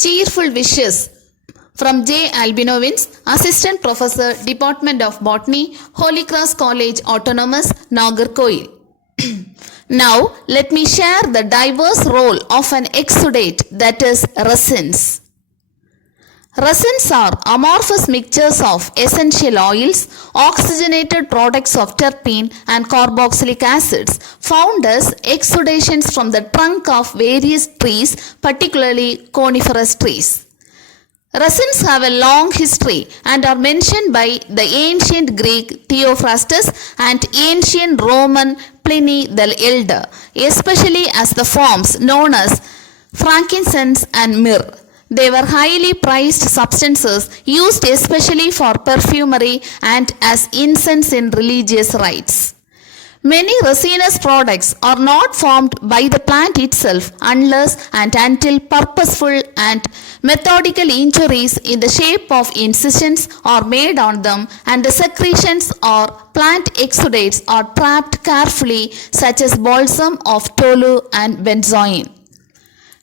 Cheerful wishes from J. Albinovins, Assistant Professor, Department of Botany, Holy Cross College Autonomous, Nagarkoil. Now, let me share the diverse role of an exudate, that is, resins. Resins are amorphous mixtures of essential oils, oxygenated products of terpene and carboxylic acids found as exudations from the trunk of various trees, particularly coniferous trees. Resins have a long history and are mentioned by the ancient Greek Theophrastus and ancient Roman Pliny the Elder, especially as the forms known as frankincense and myrrh. They were highly prized substances used especially for perfumery and as incense in religious rites. Many resinous products are not formed by the plant itself unless and until purposeful and methodical injuries in the shape of incisions are made on them and the secretions or plant exudates are trapped carefully, such as balsam of tolu and benzoin.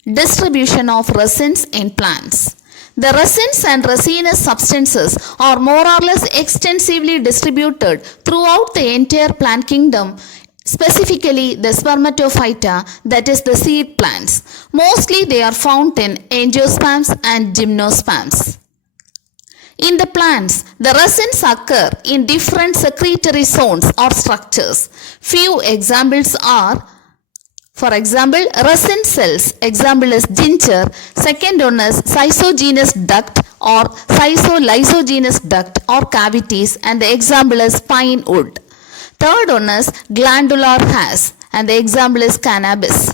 Distribution of resins in plants. The resins and resinous substances are more or less extensively distributed throughout the entire plant kingdom, specifically the spermatophyta, that is the seed plants. Mostly they are found in angiosperms and gymnosperms. In the plants, the resins occur in different secretory zones or structures. Few examples are, for example, resin cells, example is ginger, second one is schizogenous duct or schizolysogenous duct or cavities, and the example is pine wood. Third one is glandular hairs, and the example is cannabis.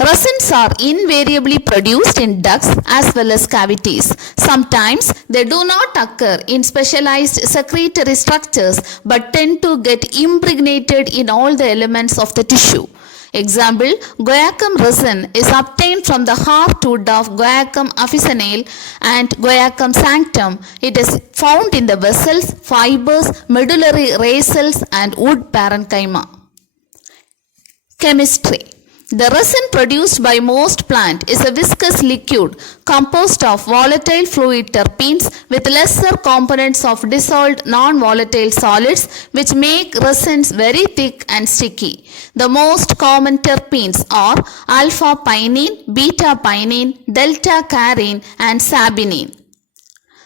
Resins are invariably produced in ducts as well as cavities. Sometimes they do not occur in specialized secretory structures but tend to get impregnated in all the elements of the tissue. Example, guaiacum resin is obtained from the heartwood of Guaiacum officinale and Guaiacum sanctum. It is found in the vessels, fibers, medullary ray cells and wood parenchyma. Chemistry. The resin produced by most plant is a viscous liquid composed of volatile fluid terpenes with lesser components of dissolved non-volatile solids which make resins very thick and sticky. The most common terpenes are alpha-pinene, beta-pinene, delta-carene and sabinine.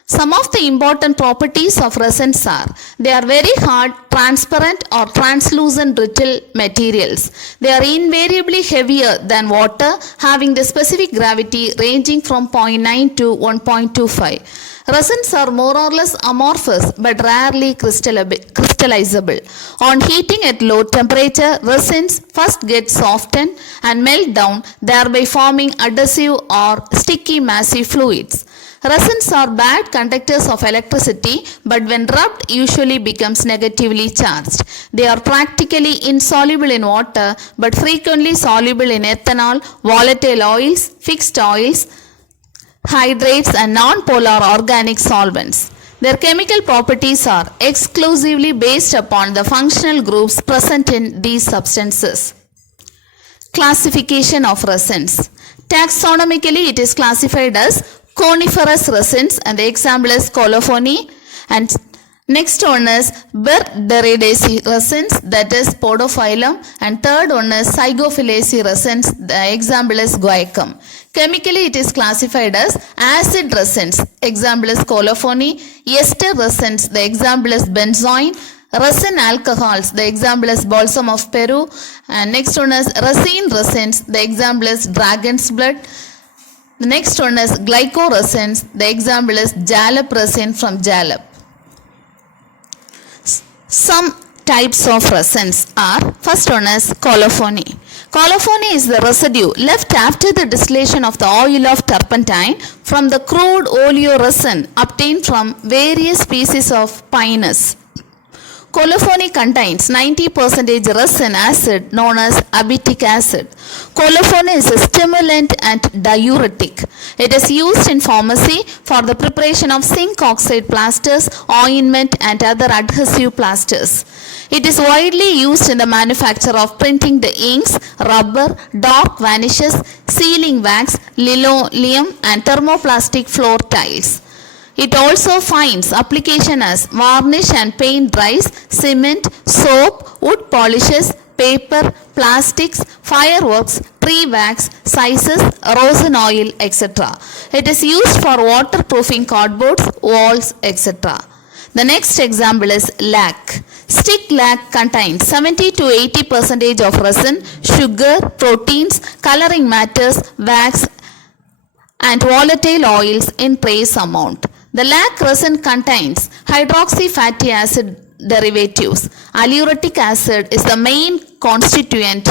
Some of the important properties of resins are, they are very hard, transparent or translucent brittle materials. They are invariably heavier than water, having the specific gravity ranging from 0.9 to 1.25. Resins are more or less amorphous but rarely crystallizable. On heating at low temperature, resins first get softened and melt down, thereby forming adhesive or sticky massive fluids. Resins are bad conductors of electricity, but when rubbed usually becomes negatively charged. They are practically insoluble in water, but frequently soluble in ethanol, volatile oils, fixed oils, hydrates and non-polar organic solvents. Their chemical properties are exclusively based upon the functional groups present in these substances. Classification of resins. Taxonomically, it is classified as coniferous resins, and the example is colophony, and next one is Berberidacea resins, that is podophyllum, and third one is Zygophyllaceae resins, the example is guaiacum. Chemically it is classified as acid resins, example is colophony, ester resins, the example is benzoin, resin alcohols, the example is balsam of Peru, and next one is resin resins, the example is dragon's blood. The next one is glycoresins. The example is jalap resin from jalap. Some types of resins are, first one is colophony. Colophony is the residue left after the distillation of the oil of turpentine from the crude oleoresin obtained from various species of pinus. Colophony contains 90% resin acid known as abitic acid. Colophony is a stimulant and diuretic. It is used in pharmacy for the preparation of zinc oxide plasters, ointment and other adhesive plasters. It is widely used in the manufacture of printing the inks, rubber, dark varnishes, sealing wax, linoleum and thermoplastic floor tiles. It also finds application as varnish and paint dyes, cement, soap, wood polishes, paper, plastics, fireworks, tree wax, sizes, rosin oil, etc. It is used for waterproofing cardboards, walls, etc. The next example is lac. Stick lac contains 70 to 80% of resin, sugar, proteins, coloring matters, wax and volatile oils in trace amount. The lac resin contains hydroxy fatty acid derivatives. Aluritic acid is the main constituent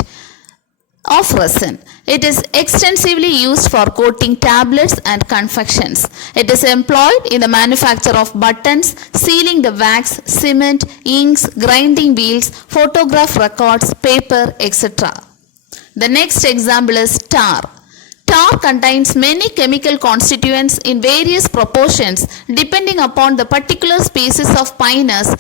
of resin. It is extensively used for coating tablets and confections. It is employed in the manufacture of buttons, sealing the wax, cement, inks, grinding wheels, photograph records, paper, etc. The next example is tar. Tar contains many chemical constituents in various proportions depending upon the particular species of pinus.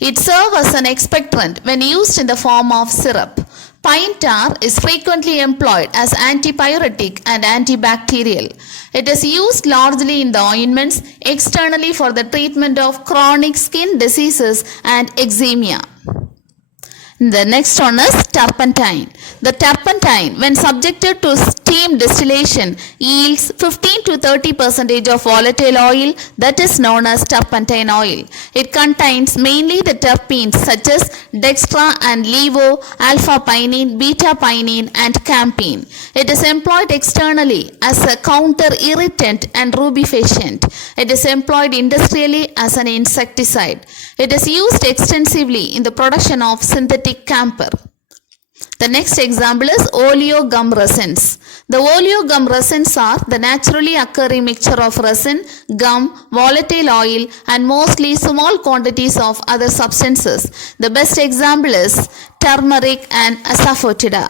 It serves as an expectorant when used in the form of syrup. Pine tar is frequently employed as antipyretic and antibacterial. It is used largely in the ointments externally for the treatment of chronic skin diseases and eczema. The next one is turpentine. The turpentine, when subjected to steam distillation, yields 15 to 30% of volatile oil that is known as turpentine oil. It contains mainly the terpenes such as dextra and levo, alpha-pinene, beta-pinene and campene. It is employed externally as a counter-irritant and rubefacient. It is employed industrially as an insecticide. It is used extensively in the production of synthetic camphor. The next example is oleogum resins. The oleogum resins are the naturally occurring mixture of resin, gum, volatile oil and mostly small quantities of other substances. The best example is turmeric and asafoetida.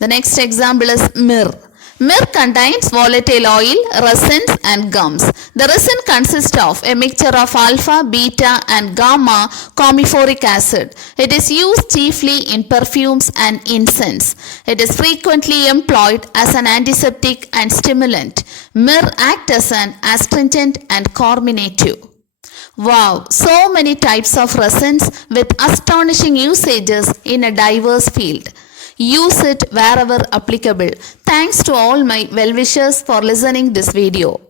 The next example is myrrh. Myrrh contains volatile oil, resins and gums. The resin consists of a mixture of alpha, beta and gamma chromophoric acid. It is used chiefly in perfumes and incense. It is frequently employed as an antiseptic and stimulant. Myrrh acts as an astringent and carminative. Wow, so many types of resins with astonishing usages in a diverse field. Use it wherever applicable. Thanks to all my well-wishers for listening this video.